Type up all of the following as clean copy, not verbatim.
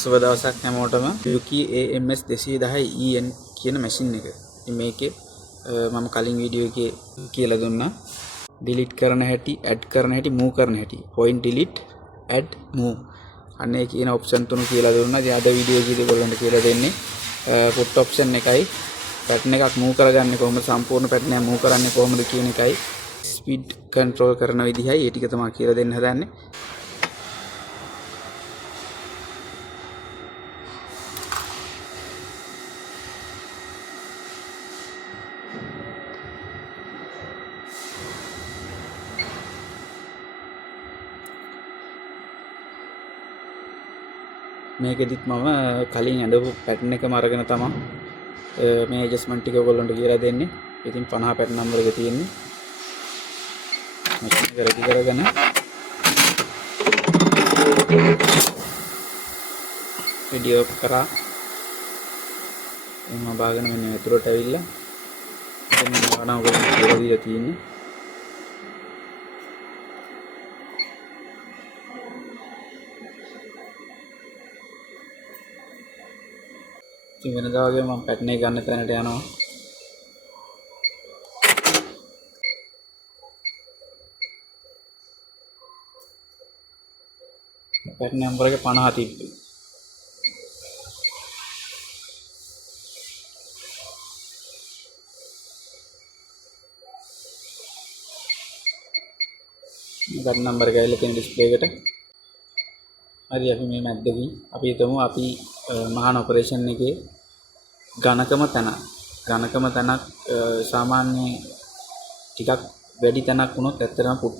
සුබ දවසක් හැමෝටම. Yuki AMS 210 EN කියන මැෂින් එක. ඉතින් මේකේ මම කලින් වීඩියෝ එකේ කියලා දුන්නා delete කරන හැටි, add කරන හැටි, move කරන හැටි. point delete, add, move. අනේ කියන ඔප්ෂන් තුන කියලා දුන්නා. ඉතින් අද වීඩියෝ එකේදී ඔයගොල්ලන්ට කියලා දෙන්නේ put option එකයි pattern එකක් move කරගන්නේ කොහොමද, සම්පූර්ණ pattern එක move කරන්නේ කොහොමද කියන එකයි, speed control කරන විදිහයි ඒ ටික තමයි කියලා දෙන්න හදන්නේ. මේකෙදිත් මම කලින් ඇඳපු පැටර්න් එකම අරගෙන තමයි මේ ඇඩ්ජස්ට්මන්ට් ටික ඔයගොල්ලන්ට කියලා දෙන්නේ. ඉතින් 50 පැටර්න් නම්බර් එක තියෙන්නේ. මැෂින් එක රෙඩි කරගෙන වීඩියෝ කරා මම බාගෙන මෙන්න ඇතුළට ඇවිල්ලා දැන් මම ඔයගොල්ලන්ට කියලා දීලා තියෙන්නේ. ඉතින් වෙනදා වගේ මම පැටර්න් එක ගන්න තැනට යනවා. පැටර්න් නම්බර් එක 50 තිබ්බේ. පැටර්න් නම්බර් එක ඇවිල්ලා තියෙන ඩිස්ප්ලේ එකට. හරි, අපි මේ මැද්දකින් අපි හිතමු අපි මහාන ඔපරේෂන් එකේ ඝනකම තැනක් සාමාන්‍ය ටිකක් වැඩි තැනක් වුණොත් ඇත්තටම පුට්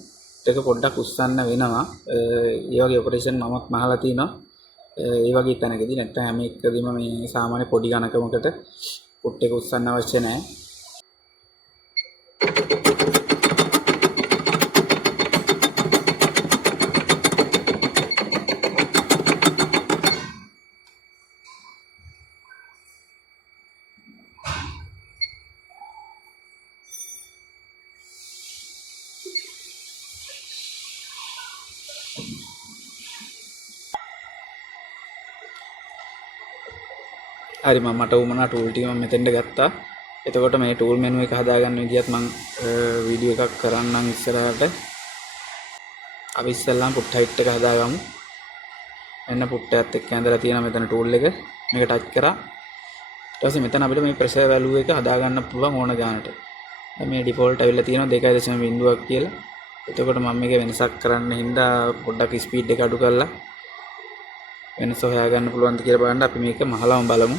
එක පොඩ්ඩක් උස්සන්න වෙනවා. ඒ වගේ ඔපරේෂන් මමත් මහලා තිනවා. ඒ වගේ තැනකදී නැත්නම් හැම එකදීම මේ සාමාන්‍ය පොඩි ඝනකමකට පුට් එක උස්සන්න අවශ්‍ය නැහැ. හරි, මට උමනා ටූල් ටික මම මෙතෙන්ට ගත්තා. එතකොට මේ ටූල් මෙනු එක හදාගන්න විදිහත් මම වීඩියෝ එකක් කරන්නම් ඉස්සරහට. අපි ඉස්සෙල්ලාම පුට් හයිට් එක හදාගමු. එන්න පුට් එකත් එක්ක ඇඳලා තියෙනවා මෙතන ටූල් එක. මේක ටච් කරා. ඊට පස්සේ මෙතන අපිට මේ ප්‍රෙෂර් වැලියු එක හදාගන්න පුළුවන් ඕන ගානට. දැන් මේ ඩිෆෝල්ට් ඇවිල්ලා තියෙනවා 2.0ක් කියලා. එතකොට මම මේක වෙනසක් කරන්න හින්දා පොඩ්ඩක් ස්පීඩ් එක අඩු කරලා වෙනස හොයාගන්න පුළුවන්ද කියලා බලන්න අපි මේක මහලවම බලමු.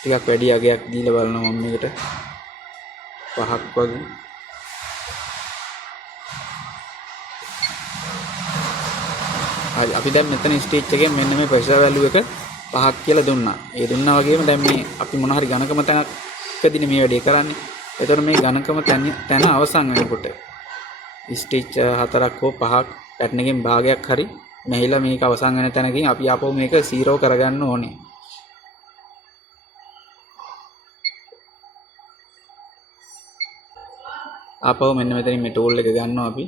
ටිකක් වැඩි අගයක් දීලා බලනවා මම මේකට 5ක් වගේ. හරි, අපි දැන් මෙතන ස්ටේජ් එකෙන් මෙන්න මේ ප්‍රෙෂර් වැලියු එක 5ක් කියලා දුන්නා. ඒ දුන්නා වගේම දැන් මේ අපි මොන හරි ඝනකම තැනකදී මේ වැඩේ කරන්නේ. ඒතර මේ ඝනකම තැන අවසන් වෙනකොට ස්ටේජ් 4ක් හෝ 5ක් පැටර්න් එකෙන් භාගයක් හරි මෙහිලා මේක අවසන් වෙන තැනකින් අපි ආපහු මේක 0 කරගන්න ඕනේ. ආපහු මෙන්න මෙතනින් මේ ටූල් එක ගන්නවා අපි.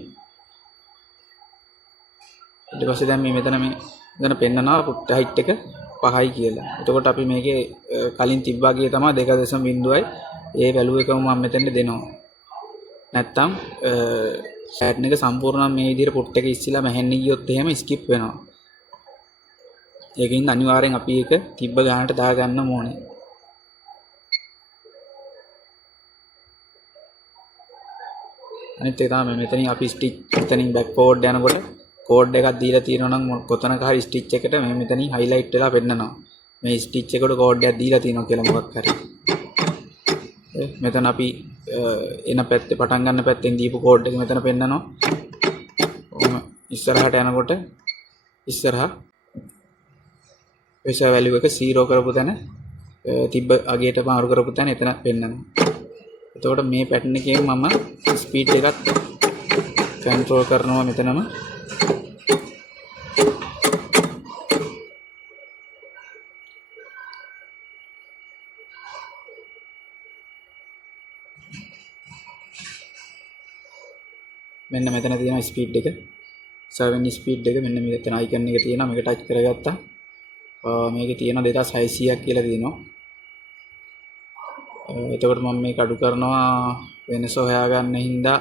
ඊට පස්සේ දැන් මේ මෙතන පෙන්නනවා පුට් හයිට් එක 5යි කියලා. එතකොට අපි මේකේ කලින් තිබ්බාගේ තමයි 2.0යි. ඒ වැලියු එකම මම මෙතෙන්ට දෙනවා. නැත්තම් පැටර්න් එක සම්පූර්ණයෙන් මේ විදිහට පුට් එක ඉස්සිලා මැහෙන්න ගියොත් එහෙම ස්කිප් වෙනවා. ඒකින් අනිවාර්යෙන් අපි ඒක තිබ්බ ගානට දාගන්න ඕනේ. අනිත් එක තමයි මෙතනින් අපි ස්ටිච් මෙතනින් බෑක් ෆෝවර්ඩ් යනකොට කෝඩ් එකක් දීලා තියෙනවා නම් කොතනක හරි ස්ටිච් එකට මේ මෙතනින් හයිලයිට් වෙලා පෙන්නනවා. මේ ස්ටිච් එකට කෝඩ් එකක් දීලා තියෙනවා කියලා මොකක් හරි. මෙතන අපි එන පැත්තේ පටන් ගන්න පැත්තෙන් දීපු කෝඩ් එක මෙතන පෙන්නනවා. ඉස්සරහට යනකොට ඉස්සරහා ප්‍රෙෂර් වැලියු එක 0 කරපු තැන තිබ්බ අගයට මාරු කරපු තැන එතන පෙන්නනවා. එතකොට මේ පැටර්න් එකෙන් මම ස්පීඩ් එකත් කන්ට්‍රෝල් කරනවා මෙතනම. මෙන්න මෙතන තියෙන ස්පීඩ් එක. 7 ස්පීඩ් එක මෙන්න මෙතන අයිකන් එක තියෙනවා. මේක ටච් කරගත්තා. මේකේ තියෙන 2600ක් කියලා තියෙනවා. එතකොට මම මේක අඩු කරනවා වෙනස හොයාගන්න හින්දා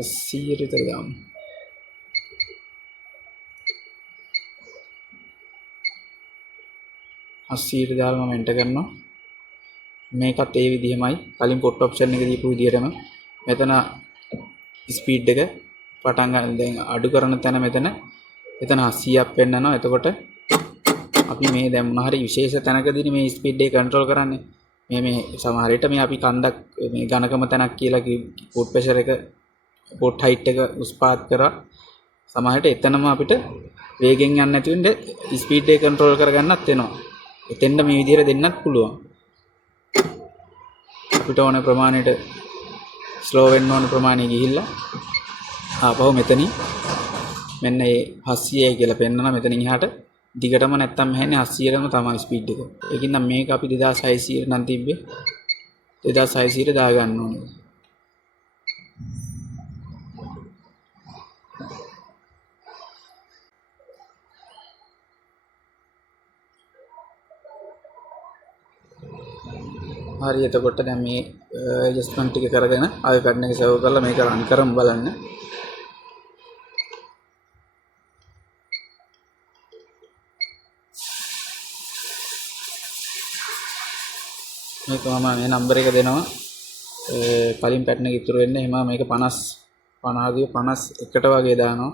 අස්සීයට විතර දාමු. අස්සීයට දාලා මම එන්ටර් කරනවා. මේකත් ඒ විදිහමයි කලින් පොට් ඔප්ෂන් එක දීපු විදිහටම මෙතන ස්පීඩ් එක පටන් ගන්න දැන් අඩු කරන තැන මෙතන 80ක් පෙන්නනවා. එතකොට අපි මේ දැන් මොන හරි විශේෂ තැනකදී මේ ස්පීඩ් එක කන්ට්‍රෝල් කරන්නේ. මේ සමහර විට මේ අපි කන්දක් මේ ඝනකම තැනක් කියලා පොට් ප්‍රෙෂර් එක පොට් හයිට් එක උස්පාත් කරා සමහර විට එතනම අපිට වේගෙන් යන්න නැති වෙන්න ස්පීඩ් එක කන්ට්‍රෝල් කරගන්නත් වෙනවා. එතෙන්ද මේ විදිහට දෙන්නත් පුළුවන්. අපිට ඕන ප්‍රමාණයට ස්ලෝ වෙන්න ඕන ප්‍රමාණය ගිහිල්ලා ආපහු මෙතනින් මෙන්න මේ 700යි කියලා පෙන්නනවා. මෙතනින් එහාට දිගටම නැත්තම් හැන්නේ 700ටම තමයි ස්පීඩ් එක. ඒකින් නම් මේක අපි 2600ට නම් තිබ්බේ 2600ට දාගන්න ඕනේ. හරි එතකොට දැන් මේ ඇඩ්ජස්ට්මන්ට් ටික කරගෙන ආයෙ පැටර්න් එක සර්ව් කරලා මේක රන් කරමු බලන්න. මේක මම මේ නම්බර එක දෙනවා. කලින් පැටර්න් එක ඉතුරු වෙන්නේ එහෙම මේක 50 51ට වගේ දානවා.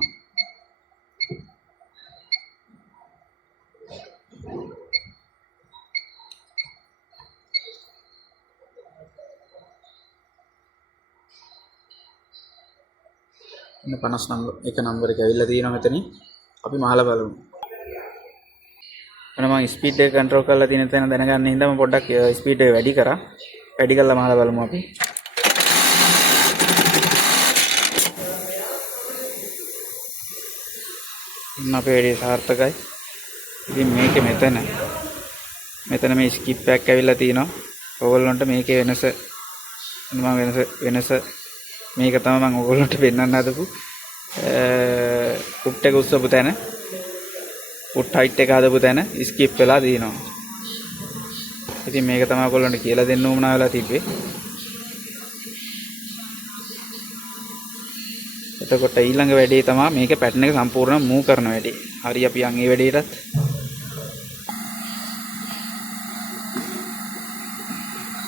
එන්න 50 නම්බර එක නම්බර එක ඇවිල්ලා තියෙනවා මෙතනින්. අපි මහලා බලමු. එන්න මම ස්පීඩ් එක කන්ට්‍රෝල් කරලා තියෙන තැන දැනගන්න හින්දා මම පොඩ්ඩක් ස්පීඩ් එක වැඩි කරා. වැඩි කරලා මහලා බලමු අපි. ඉන්න අපේ වැඩේ සාර්ථකයි. ඉතින් මේකේ මෙතන මේ ස්කිප් එකක් ඇවිල්ලා තිනවා. ඔයගොල්ලන්ට මේකේ වෙනස මේක තමයි මම ඔයගොල්ලන්ට පෙන්වන්න හදපු පුට් එක උස්සපු තැන පුට් හයිට් එක හදපු තැන ස්කිප් වෙලා තිනවා. ඉතින් මේක තමයි ඔයගොල්ලන්ට කියලා දෙන්න උවමනා වෙලා තිබ්බේ. එතකොට ඊළඟ වැඩේ තමයි මේක පැටර්න් එක සම්පූර්ණයෙන් මූව් කරන වැඩේ. හරි අපි යන් ඒ වැඩේටත්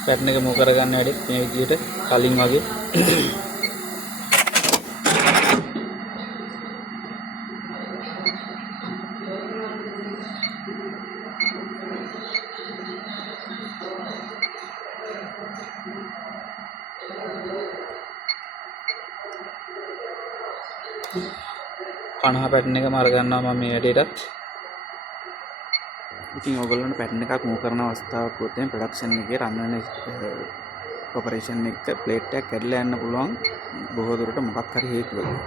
පැටර්න් එක මූව් කරගන්න වැඩේ මේ විදිහට කලින් වගේ 50 පැටර්න් එකම අරගන්නවා මම මේ වැඩේටත්. ඉතින් ඔයගොල්ලන්ට පැටර්න් එකක් මූව් කරන අවස්ථාවක් වුත් එහෙනම් ප්‍රොඩක්ෂන් එකේ රන් වෙන ඔපරේෂන් එක ප්ලේට් එකක් කැඩලා යන්න පුළුවන් බොහෝ දුරට මොකක් හරි හේතුවකින්.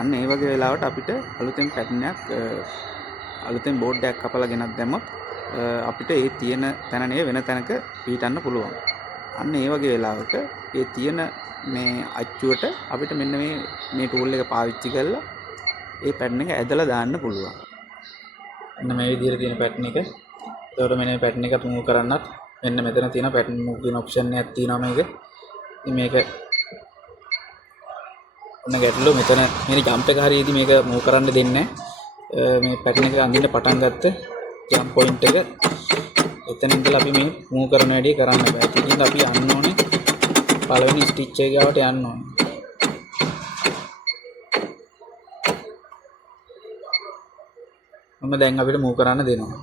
අන්න ඒ වගේ වෙලාවට අපිට අලුතෙන් පැටර්න් එකක් අලුතෙන් බෝඩ් එකක් කපලා ගෙනත් දැම්මොත් අපිට ඒ තියෙන තැන නේ වෙන තැනක පිටන්න පුළුවන්. අන්න ඒ වගේ වෙලාවක ඒ තියෙන මේ අච්චුවට අපිට මෙන්න මේ ටූල් එක පාවිච්චි කරලා ඒ පැටර්න් එක ඇදලා දාන්න පුළුවන්. මෙන්න මේ විදිහට තියෙන පැටර්න් එක. එතකොට මෙන්න මේ පැටර්න් එක මූව් කරන්නත් මෙන්න මෙතන තියෙන පැටර්න් මූව් කියන ඔප්ෂන් එකක් තියෙනවා මේක. ඉතින් මේක ඔන්න ගැටලුව මෙතන මේ ජම්ප් එක හරියදී මේක මූව් කරන්න දෙන්නේ නැහැ. මේ පැටර්න් එක අඳින්න පටන් ගත්ත ජම්ප් පොයින්ට් එක එතන ඉඳලා අපි මේ මූව් කරන වැඩේ කරන්න බෑ. ඉතින් අපි යන්න ඕනේ පළවෙනි ස්ටිච් එක ගාවට යන්න ඕනේ. මම දැන් අපිට මූව් කරන්න දෙනවා.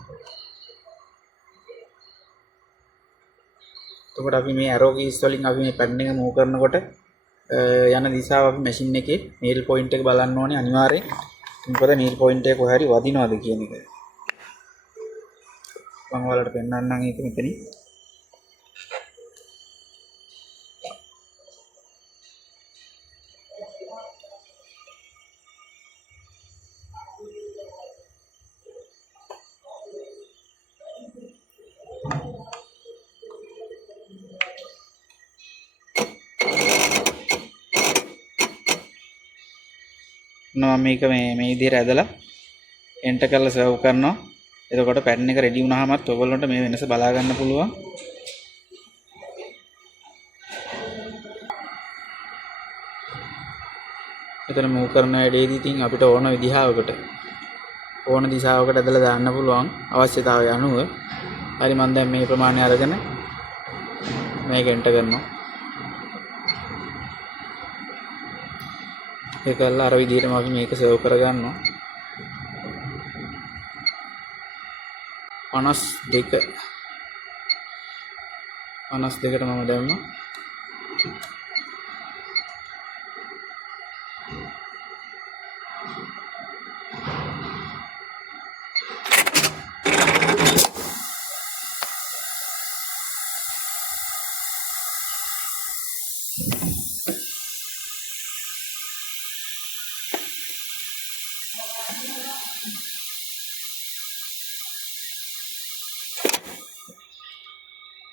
එතකොට අපි මේ ඇරෝ කීස් වලින් අපි මේ පැටර්න් එක මූව් කරනකොට යන දිශාව අපි මැෂින් එකේ නීල් පොයින්ට් එක බලන්න ඕනේ අනිවාර්යෙන්. මොකද නීල් පොයින්ට් එක කොහේ හරි වදිනවද කියන එක. මම ඔයාලට පෙන්නන්නම් ඒක මෙතනින්. මම මේක මේ විදිහට ඇදලා එන්ටර් කරලා සර්ව් කරනවා. එතකොට පැටර්න් එක රෙඩි වුණාමත් ඔයගොල්ලන්ට මේ වෙනස බලා ගන්න පුළුවන්. එතන මූව් කරන වැඩේදී ඉතින් අපිට ඕන විදිහාවකට ඕන දිශාවකට ඇදලා දාන්න පුළුවන් අවශ්‍යතාවය අනුව. හරි මම දැන් මේ ප්‍රමාණය අරගෙන මේක එන්ටර් කරනවා. ඒකල්ලා අර විදිහටම අපි මේක සර්ව් කරගන්නවා. 52ට මම දැම්මා.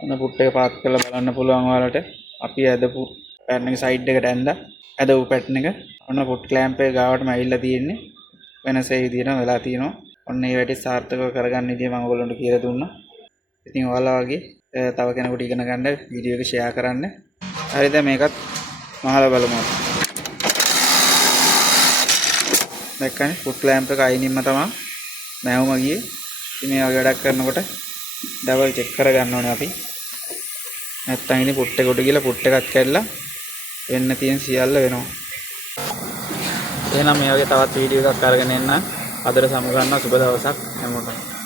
අන්න පුට් එක පාත් කරලා බලන්න පුළුවන් ඔයාලට. අපි ඇදපු පැටර්න් එක සයිඩ් එකට ඇඳලා ඇදපු පැටර්න් එක ඔන්න පුට් ක්ලෑම්ප් එක ගාවටම ඇවිල්ලා තියෙන්නේ. වෙනස ඒ විදිහටම වෙලා තියෙනවා. ඔන්න මේ වැඩේ සාර්ථකව කරගන්න විදිහ මම ඔයගොල්ලන්ට කියලා දුන්නා. ඉතින් ඔයාලා වගේ තව කෙනෙකුට ඉගෙන ගන්න වීඩියෝ එක ෂෙයා කරන්න. හරි දැන් මේකත් මහලා බලමු. දැක්කනේ පුට් ක්ලෑම්ප් එක අයිනින්ම තමයි මෑවුම ගියේ. ඉතින් මේ වගේ වැඩක් කරනකොට ඩබල් චෙක් කරගන්න ඕනේ අපි. නැත්තම් ඉතින් පුට් එක උඩ ගිහලා පුට් එකත් කැඩලා වෙන්න තියෙන සියල්ල වෙනවා. එහෙනම් මේ වගේ තවත් වීඩියෝ එකක් අරගෙන එන්න. අදට සමු ගන්නවා. සුබ දවසක් හැමෝටම.